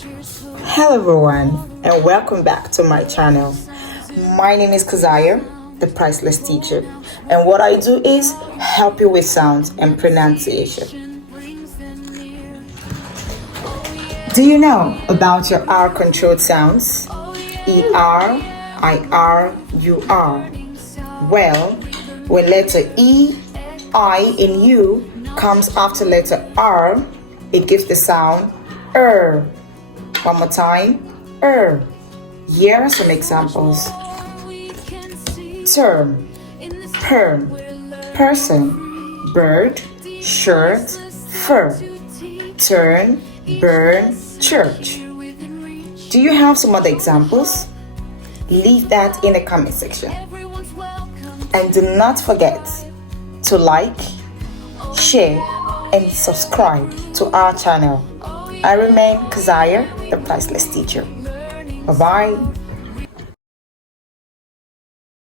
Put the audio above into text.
Hello everyone and welcome back to my channel. My name is Kazaya, the priceless teacher, and what I do is help you with sounds and pronunciation. Do you know about your R controlled sounds? ER, IR, UR. Well, when letter E, I, and U comes after letter R, it gives the sound One more time, Here are some examples. Term, perm, person, bird, shirt, fur, turn, burn, church. Do you have some other examples? Leave that in the comment section. And do not forget to like, share, and subscribe to our channel. I remain Kazaya, the priceless teacher. Bye-bye.